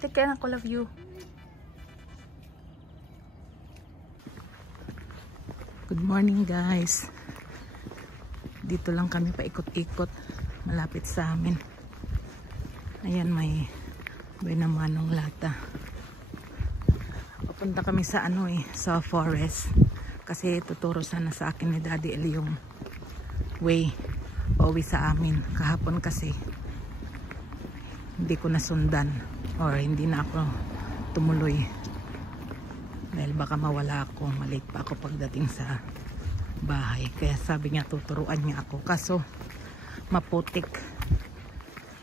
Take care, Uncle, love you. Good morning, guys. Dito lang kami paikot-ikot. Malapit sa amin. Ayan, may Buenamanong Lata. Papunta kami sa sa forest. Kasi tuturo sana sa akin ni Daddy El yung way pauwi sa amin. Kahapon kasi hindi ko nasundan or hindi na ako tumuloy. Dahil baka mawala ako. Malate pa ako pagdating sa bahay. Kaya sabi niya tuturuan niya ako. Kaso maputik.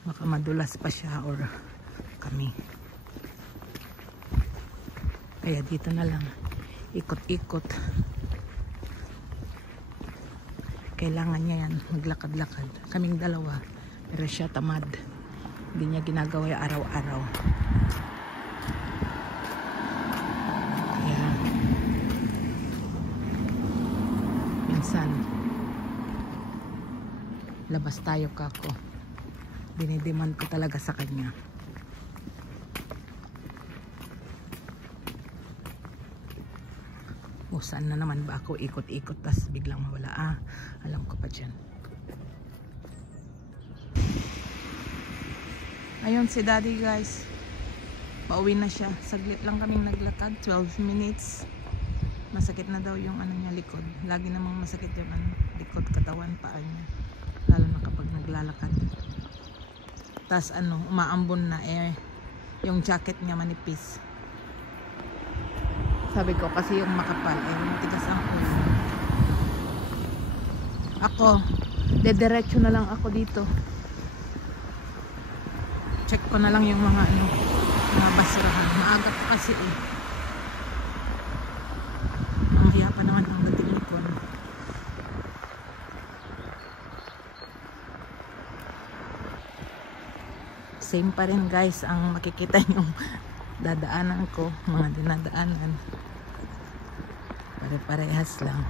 Baka madulas pa siya or kami. Kaya dito na lang ikot-ikot. Kailangan niya yan maglakad-lakad. Kaming dalawa. Pero siya tamad. Hindi niya ginagawa yung araw-araw. Kaya minsan labas tayo kako. Dinidemand ko talaga sa kanya. O saan na naman ba ako ikot-ikot tas biglang mawala. Alam ko pa dyan. Ayun si Daddy, guys. Pauwi na siya. Saglit lang kaming naglakad. 12 minutes. Masakit na daw yung niya, likod. Lagi namang masakit yung likod, katawan, paa niya. Lalo na kapag naglalakad. Tas umaambon na yung jacket niya manipis. Sabi ko kasi yung makapal matigas ang ulo. Ako dediretso na lang ako dito. Check ko na lang yung mga mga basurahan. Maaga pa kasi ang hiya pa naman ang dating likod. Same pa rin, guys, ang makikita yung dadaanan ko, mga dinadaanan. Pare-parehas lang.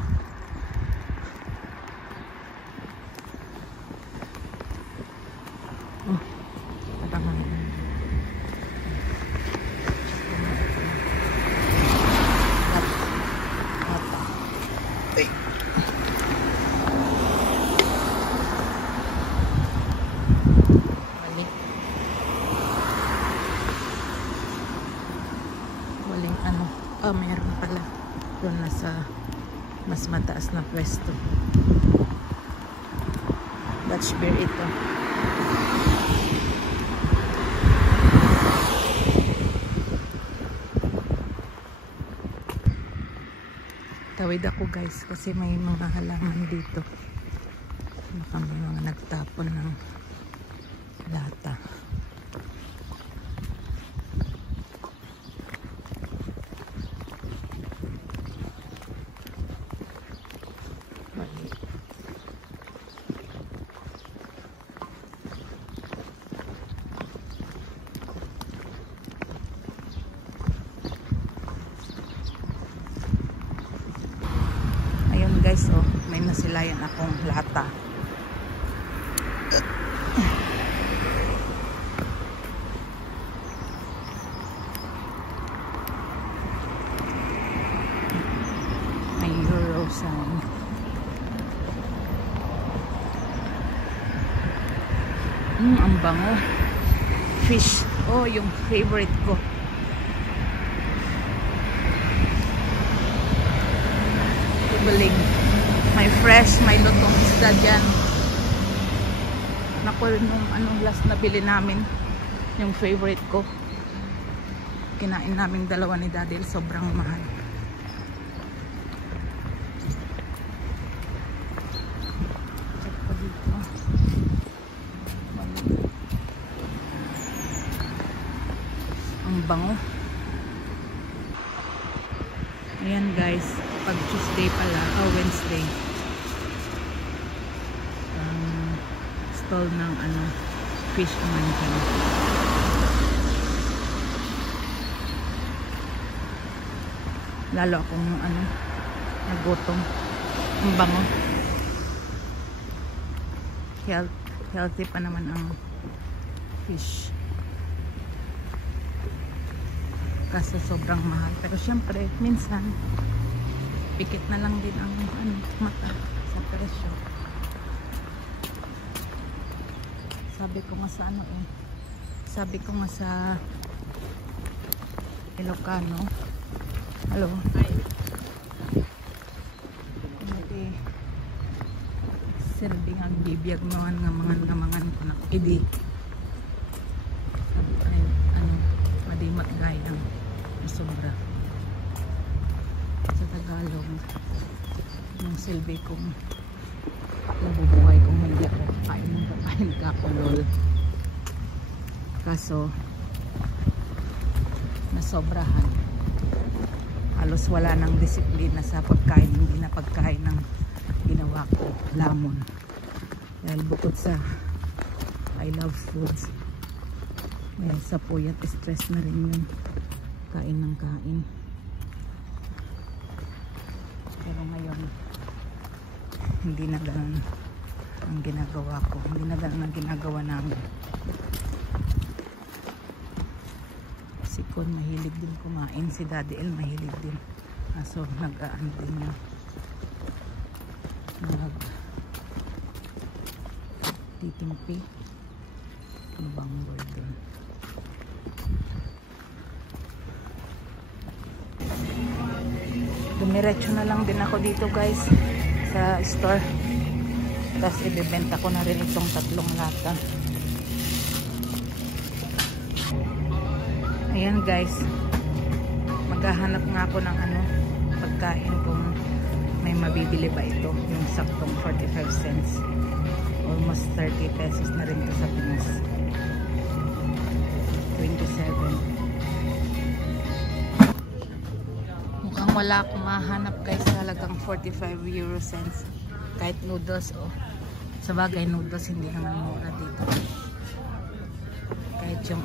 Meron pala doon nasa mas mataas na pwesto. Dutch beer ito. Tawid ako, guys, kasi may mga halaman dito. Baka may mga nagtapon ng lata. Guys, may nasilayan akong lata. May euro sign. Ang bango. Fish. Oh, yung favorite ko. Tubaling. May fresh, may lutong isda dyan. Naku, nung last na bili namin, yung favorite ko. Kinain namin dalawa ni Daddy, sobrang mahal. Check ko dito. Ang bango. Ayan, guys, pag Tuesday pala, Wednesday. Stall ng fish manjan. Lalo akong nagutom. Ang bango. Healthy pa naman ang fish. kaso sobrang mahal. Pero syempre minsan pikit na lang din ang mata sa presyo. Sabi ko nga sa sabi ko nga sa Ilocano, hello, hindi silbing ang bibiyag noon nga mga ko na idi madimat gayang sobra sa Tagalog yung silbi kong nabubuhay kung hindi ako kain kakulol, kaso nasobrahan, halos wala nang disiplina sa pagkain, hindi na pagkain ng ginawa ko, lamon, dahil bukod sa I love foods, dahil sa puyat stress na rin yun, kain ng kain. Pero ngayon hindi na ganun ang ginagawa ko, hindi na ganun ang ginagawa namin. Si Con mahilig din kumain, si Daddy L mahilig din, so nag-aan din na titimpi. Ano bang word din? Dumiretso na lang din ako dito guys sa store, tapos ibibenta ko na rin itong 3 lata. Ayan guys, maghahanap nga ako ng pagkain kung may mabibili ba ito, yung saktong 45 cents, almost 30 pesos na rin ito sa Pinas. 27. Mukhang wala akong mahanap guys, halagang 45 euro cents kahit noodles. Sa bagay noodles hindi naman mura dito, kahit yung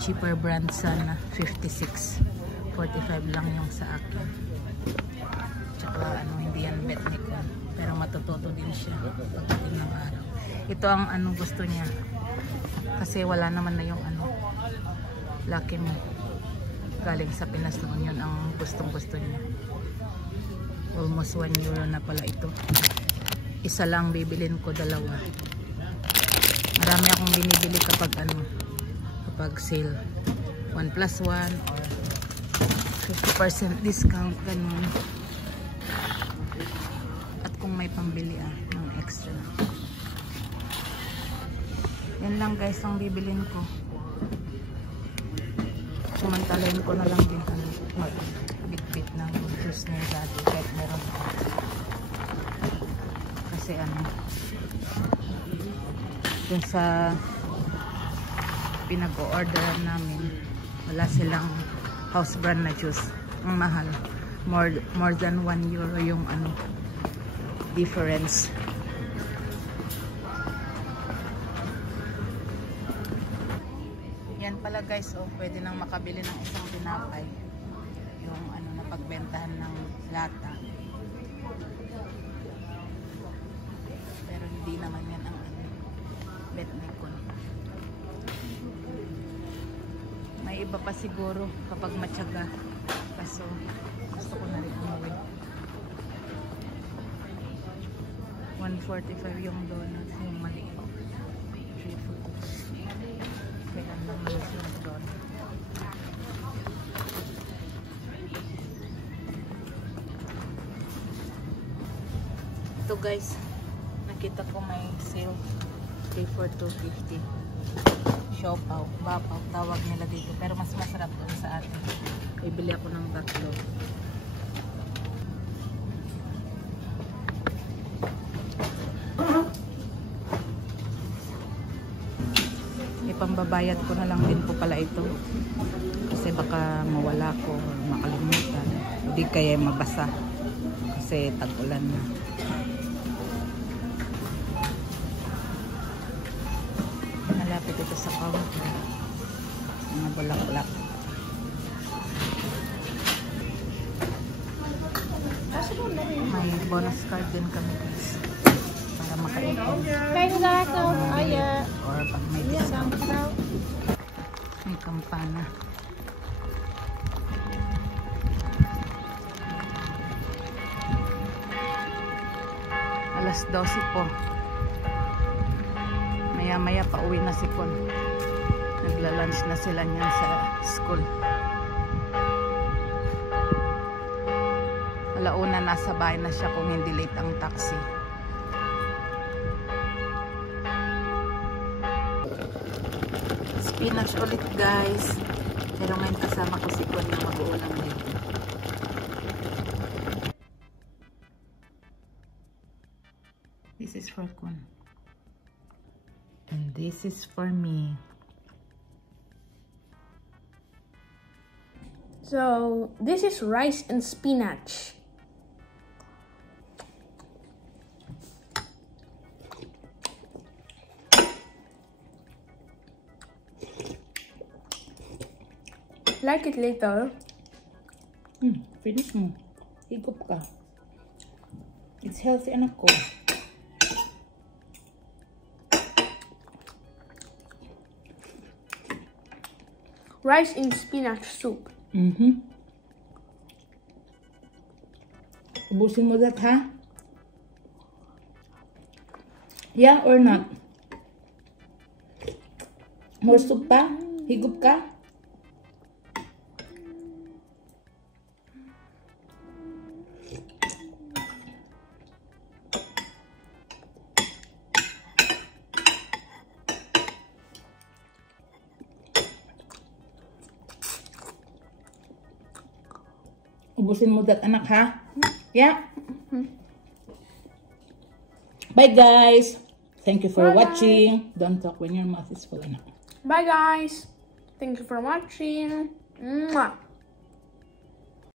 cheaper brand sana 56, 45 lang yung sa akin. Tsaka hindi yan Betnicon, pero matututo din siya pagdating ng araw. Ito ang gusto niya, kasi wala naman na yung Lucky Me galing sa Pinas noon, yun ang gustong gusto niya. Almost 1 euro na pala ito. Isa lang bibilin ko, 2. Marami akong binibili kapag kapag sale, 1+1 or 50% discount, ganun. At kung may pambili ng extra, yan lang guys ang bibilin ko. Samantalayin ko na lang din bit-bit ng juice ni Daddy kahit meron ako, kasi dun sa pinag-o-orderan namin wala silang house brand na juice, ang mahal, more than 1 euro yung difference. Yan pala guys, pwede nang makabili ng isang tinapay, yung na pagbentahan ng lata, pero hindi naman yan ang Betnicon. May iba pa siguro kapag matyaga, kaso gusto ko na rin umuwi. 145 yung donuts, yung maliit, 340. Kaya lang yung donut. Ito guys, nakita ko may sale, 3 for 250. Siopaw, bapaw, tawag nila dito, pero mas masarap doon sa atin. Ibili ako ng 3. Ipambabayad ko na lang din po pala ito, kasi baka mawala ko o makalimutan, hindi kaya mabasa kasi tag-ulan na. Malapit ito sa counter, mga bulaklak. May bonus card din kami guys, para makaipon or pag may discount. May kampana. 12 po. Maya-maya pa uwi na si Kon. Nagla-lunch na sila niyan sa school. Alauna nasa bahay na siya kung hindi late ang taxi. Spinach ulit guys. Pero ngayon kasama ko si Kon yung mag-uulam dito. This is for Kon. And this is for me. So, this is rice and spinach. Like it later. Finish mo. Higop ka. It's healthy, anak ko. Rice and spinach soup. Ubusin mo that, ha? Yeah or not? More soup pa? Higop ka? Ubusin mo that, anak, ha? Yeah? Bye, guys. Thank you for watching. Don't talk when your mouth is full, anak. Bye, guys. Thank you for watching. Mwah.